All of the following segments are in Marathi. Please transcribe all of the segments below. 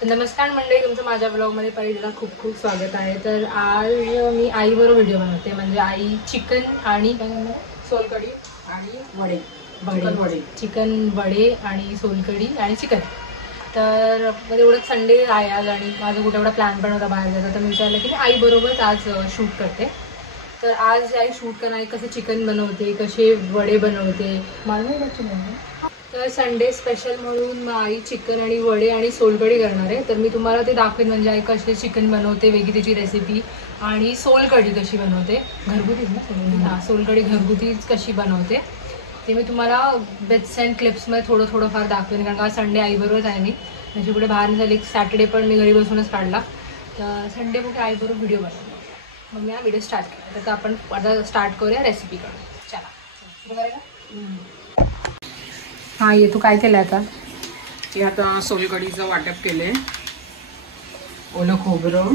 नमस्कार मंडळी, तुमचं माझ्या ब्लॉगमध्ये पहिल्यांदा खूप खूप स्वागत आहे। तर आज मी आईबरोबर व्हिडिओ बनवते, म्हणजे आई चिकन आणि सोलकढी आणि वडे चिकन वडे आणि सोलकढी आणि चिकन। तर म्हणजे एवढं संडे आहे आज आणि माझं कुठे एवढा प्लॅन पण होता बाहेर जायचा, तर मी विचारलं की मी आईबरोबरच आज शूट करते। तर आज आई शूट करणार, कसं चिकन बनवते, कसे वडे बनवते, तर संडे स्पेशल म्हणून आई चिकन आणि वडे आणि सोलकढी करणार आहे। तर मी तुम्हाला ते दाखवेन, म्हणजे आई कसे चिकन बनवते, वेगळी त्याची रेसिपी, आणि सोलकढी कशी बनवते घरगुतीच ना, सोलकढी घरगुतीच कशी बनवते ते मी तुम्हाला बिट्स अँड क्लिप्समध्ये थोडंफार दाखवेन, कारण का संडे आईबरोबरच आहे मी, म्हणजे कुठे बाहेर नाही झाली। सॅटर्डे पण मी घरी बसूनच काढला, तर संडे कुठे आईबरोबर व्हिडिओ बनवला, मग मी हा व्हिडिओ स्टार्ट केला। तर आपण आता स्टार्ट करूया रेसिपीकडे, चला सुरू करायला। हां, ये तू काय केलं आता? ते आता सोलकढीचं वाटप केलंय। ओलं खोबरं,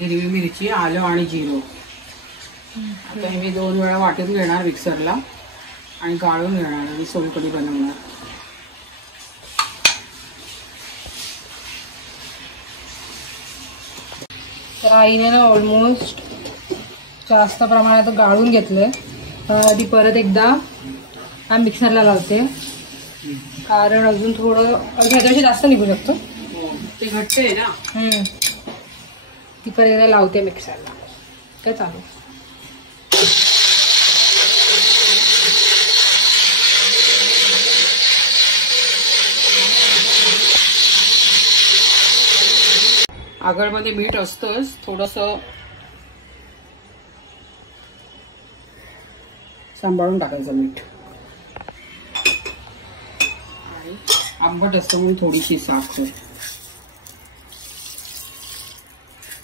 हिरवी मिरची, आलं आणि जिरं। आता हे मी 2 वेळा वाटून घेणार मिक्सरला आणि गाळून घेणार आणि सोलकढी बनवणार। तर आईने ना ऑलमोस्ट जास्त प्रमाणात गाळून घेतलंय, ती परत एकदा हा मिक्सरला लावते, कारण अजून थोडं ह्याच्यापेक्षा जास्त निघू शकतो, ते घट्ट आहे ना। ती परत एकदा लावते मिक्सरला, काय चालू। आगळमध्ये मीठ असतंच, थोडंसं सांभाळून टाकायचं मीठ, आणि आंबट असतं म्हणून थोडीशी साखर।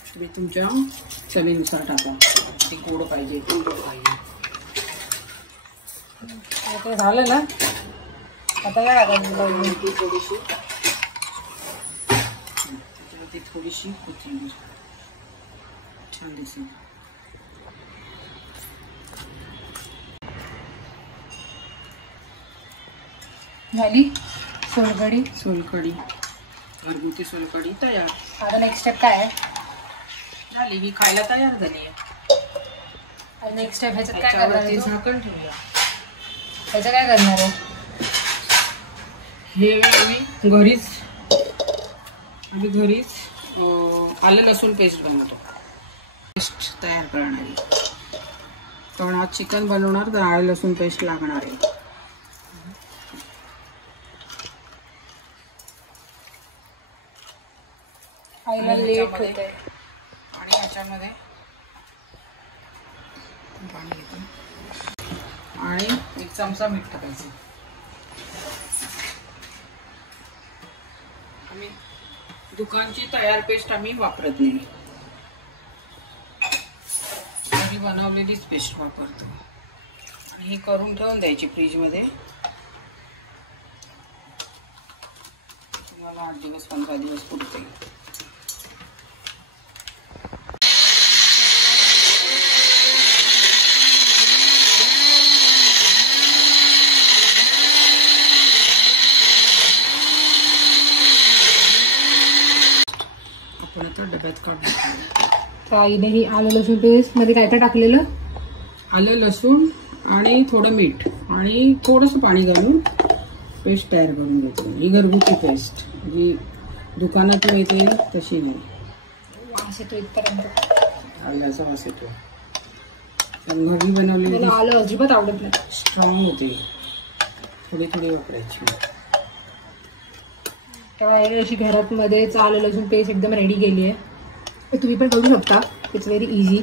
तुम्ही तुमच्या चवीनुसार टाका, ते गोड पाहिजे ते झालं ना, आता काय टाकायचं? थोडीशी कोथिंबीर, छान दिसेल। झाली सोलकढी घरगुती सोलकढी तयार। आता नेक्स्ट स्टेप काय आहे? झाली, ही खायला तयार झाली आहे। नेक्स्ट स्टेप ह्याच्यात काय करणार आहे? झाकण ठेवूया। ह्याचं काय करणार आहे? हे आम्ही घरीच आलं लसूण पेस्ट बनवतो, पेस्ट तयार करणारी। कारण आज चिकन बनवणार, तर आलं लसूण पेस्ट लागणार आहे। आईला लेट होतंय आणि ह्याच्यामध्ये पाणी घेतो आणि 1 चमचा मीठ टाकायचं। आम्ही दुकानची तयार पेस्ट आम्ही वापरत नाही, घरी बनवलेलीच पेस्ट वापरतो। आणि ही करून ठेवून द्यायची फ्रीजमध्ये, तुम्हाला 8 दिवस 15 दिवस पुरते। आपण आता डब्यात काढतो। तर आईने ही आलं लसूण पेस्ट मध्ये काय काय टाकलेलं? आलं लसूण आणि थोडं मीठ आणि थोडंसं पाणी घालून पेस्ट तयार करून घेतो। ही घरगुती पेस्ट, जी दुकानात मिळते तशी नाही। वास येतो इथपर्यंत, आल्याचा वास येतो। घरी बनवलेली मला आलं अजिबात आवडत नाही, स्ट्रॉंग होते, थोडी वापरायची। तर अशी घरात मध्येच आलं लसूण पेस्ट एकदम रेडी केली आहे, तुम्ही पण करू शकता। इट्स व्हेरी इझी,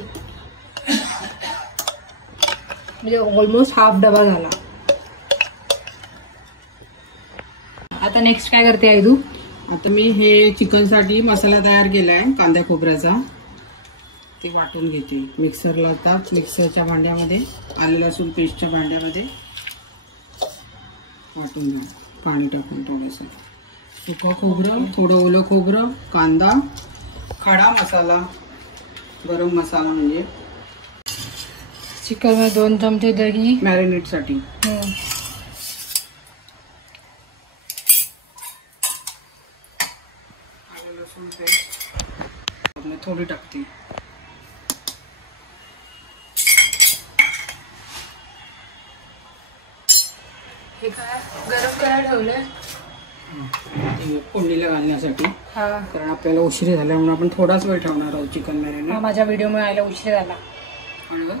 म्हणजे ऑलमोस्ट हाफ डबा झाला। आता नेक्स्ट काय करते आई तू? आता मी हे चिकनसाठी मसाला तयार केलाय कांद्या खोबऱ्याचा, ते वाटून घेते मिक्सरला। आता मिक्सरच्या भांड्यामध्ये, आलं लसूण पेस्टच्या भांड्यामध्ये वाटून घ्या, पाणी टाकून थोडंसं। सुकं खोबरं, थोडं ओलं खोबरं, कांदा, खडा मसाला, गरम मसाला, म्हणजे चिकन में 2 चमचे दही मॅरिनेटसाठी, लसूण पेस्ट थोडी टाकते. हे काय गरम करायला ठेवलंय फोडणीला घालण्यासाठी, हा. कारण आपल्याला उशीर झाल्यामुळे आपण थोडाच वेळ ठेवणार आहोत चिकन मॅरिनेट. माझ्या व्हिडिओमुळे यायला उशीर झाला. हळद,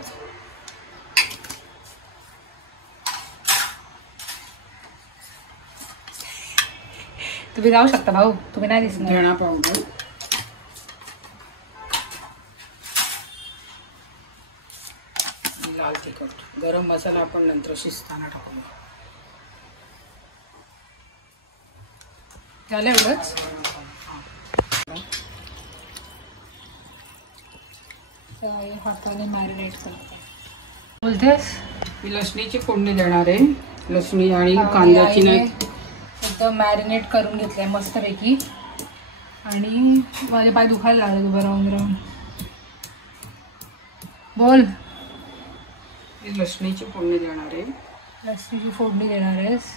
तुम्ही जाऊ शकता भाऊ, तुम्ही नाही दिसणार. धणा पावडर, लाल तिखट. गरम मसाला आपण नंतर शिजताना टाकू. झालं एवढंच. हाताने मॅरिनेट करते. बोलतेस मी लसणीची फोडणी देणार आहे. लसणी आणि कांद्याची नाही एकदम मॅरिनेट करून घेतलंय मस्तपैकी. आणि माझे पाय दुखायला लागले उभं राहून राहून. बोल. मी लसणीची फोडणी देणार आहे. लसणीची फोडणी देणार आहेस.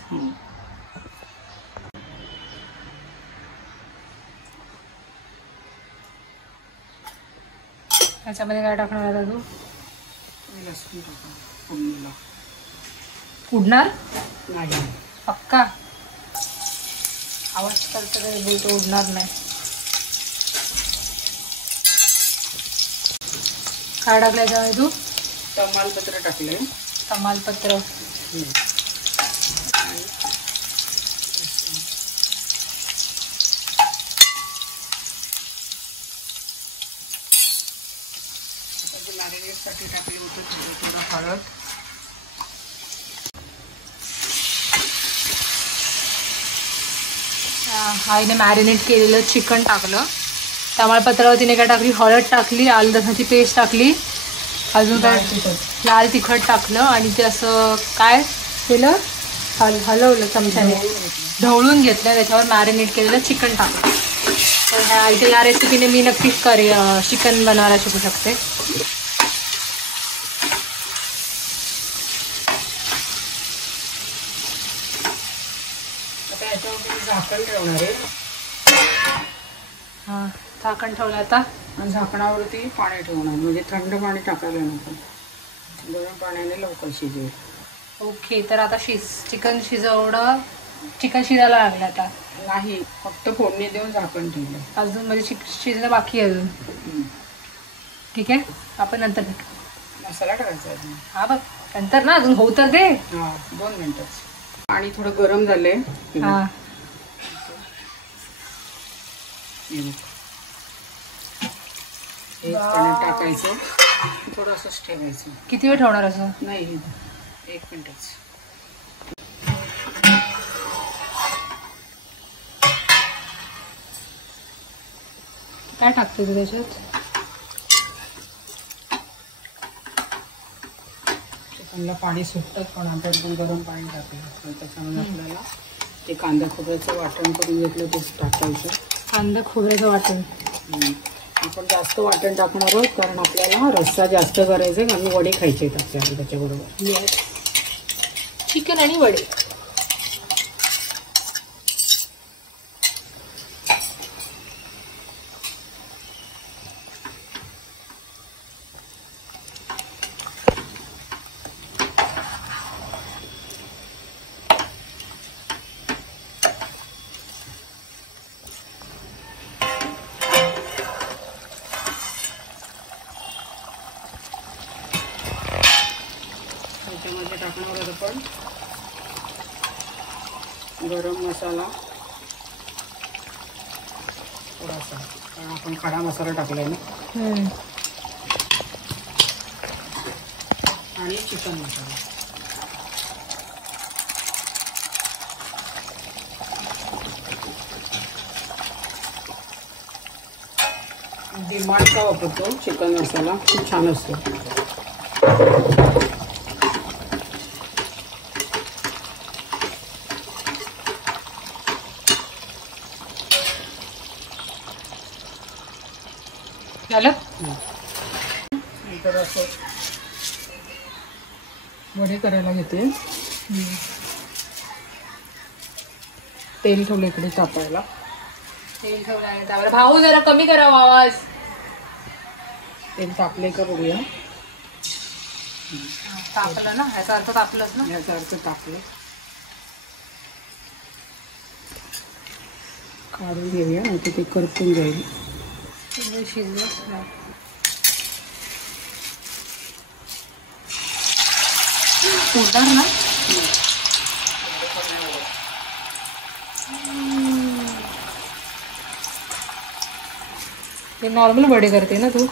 त्याच्यामध्ये काय टाकणार आता तू? लसूण टाकणार फोडणीला. उडणार नाही पक्का? आवाज करतं काही बोलतो उडणार नाही. काय टाकलं याच्यामध्ये तू? तमालपत्र टाकले. तमालपत्र. मॅरिनेटसाठी टाकले होते थोडं हळद. आईने मॅरिनेट केलेलं चिकन टाकलं. तमालपत्रावरतीने काय टाकली? हळद टाकली, आलं लसणाची पेस्ट टाकली, अजून काय लाल तिखट टाकलं. आणि ते असं काय केलं, हलवलं चमच्याने, ढवळून घेतलं. त्याच्यावर मॅरिनेट केलेलं चिकन टाकलं. तर इथे या रेसिपीने मी नक्कीच चिकन बनवायला शिकू शकते. आता याच्यावर झाकण ठेवणार आहे. हां, झाकण ठेवलं आता. आणि झाकणावरती पाणी ठेवणार, म्हणजे थंड पाणी टाकायला नको. गरम पाण्याने लवकर शिजेल. ओके, तर आता चिकन शिजायला लागलं आता. नाही, फक्त फोडणी देऊन झाकण ठेवलं. अजून म्हणजे शिजणं बाकी आहे अजून. ठीक आहे, आपण नंतर भेटू. मसाला टाकायचा आहे. हा बघ, नंतर ना, अजून होऊ तर दे. हां, 2 मिनिटच. पाणी थोडं गरम झालंय. हां, हे पाणी टाकायचं, थोडंसंच ठेवायचं. किती वेळ ठेवणार असं? नाही, 1 मिनिटच. काय टाकते तू त्याच्यात? चिकनला पाणी सुटतं, पण आपण गरम पाणी टाकलं. त्याच्यामुळे आपल्याला ते कांदा खोबऱ्याचं वाटण करून घेतलं तेच टाकायचं. कांदा खोबऱ्याचं वाटण. आपण जास्त वाटण टाकणार आहोत, कारण आपल्याला रस्सा जास्त करायचा आहे. आणि वडे खायचे आहेत आपल्याला त्याच्याबरोबर. येस, चिकन आणि वडे. त्याच्यामध्ये टाकणार आहोत आपण गरम मसाला थोडासा, कारण आपण खडा मसाला टाकलाय ना. आणि चिकन मसाला. डिमार्टचा वापरतो चिकन मसाला, खूप छान असतो. झालं. नंतर असं वडे करायला घेते. तेल ठेवलं इकडे तापायला. तेल ठेवलं आहे त्यावर. भाऊ जरा कमी करावा आवाज. तेल तापले का बघूया. तापलं ना, ह्याचा अर्थ तापलंच ना. याचा अर्थ तापलं. काढून घेऊया आणि ते करपून जाईल. शिजलं फुटणार ना. ते नॉर्मल वडे करते ना तू.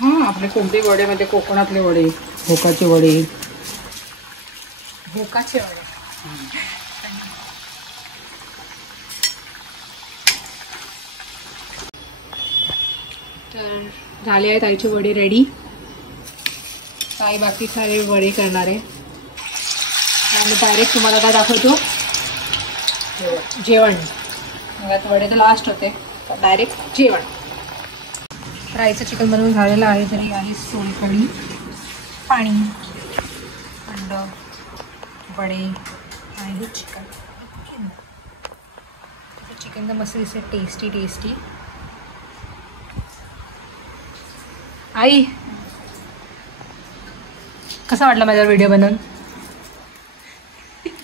हां, आपले कोणते वडे म्हणजे कोकणातले वडे, भोकाचे वडे. भोकाचे वडे. तर झाले आहेत आईचे वडे रेडी. आई बाकी सारे वडे करणार आहे आणि डायरेक्ट तुम्हाला काय दाखवतो जेवण. मग वडे तर लास्ट होते, डायरेक्ट जेवण. तर आईचं चिकन बनवून झालेलं आहे. तरी आहे सोलकढी, पाणी, अंड, वडे आणि चिकन. चिकन तर मस्त दिसते, टेस्टी टेस्टी. आई कसा वाटला माझा व्हिडिओ बनवून?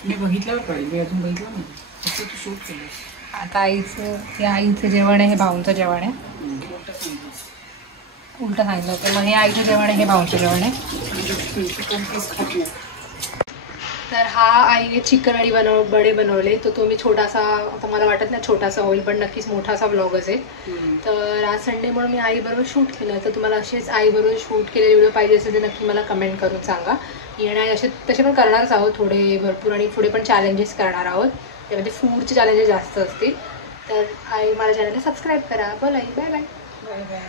मी बघितल्यावर कळेल, मी अजून बघितलं नाही. फक्त तू शूट केलंस. आता हे आईचं जेवण आहे, हे भाऊंचं जेवण आहे. उलटं सांगितलं होतं. मग हे आईचं जेवण आहे, हे भाऊंचं जेवण आहे. तर हा आईने चिकन आणि वडे बनवले. तर तो मी छोटासा, आता मला वाटत नाही छोटासा होईल, पण नक्कीच मोठासा ब्लॉग असेल. तर आज संडे म्हणून मी आईबरोबर शूट केलं. तर तुम्हाला असेच आईबरोबर शूट केलेले व्हिडिओ पाहिजे असेल तर नक्की मला कमेंट करून सांगा. येणार तसे पण करणारच आहोत थोडे भरपूर, आणि पुढे पण चॅलेंजेस करणार आहोत. त्यामध्ये फूडचे चॅलेंजेस जास्त असतील. तर आई मला चॅनलला सबस्क्राईब करा. बोला आई, बाय बाय. Bye bye.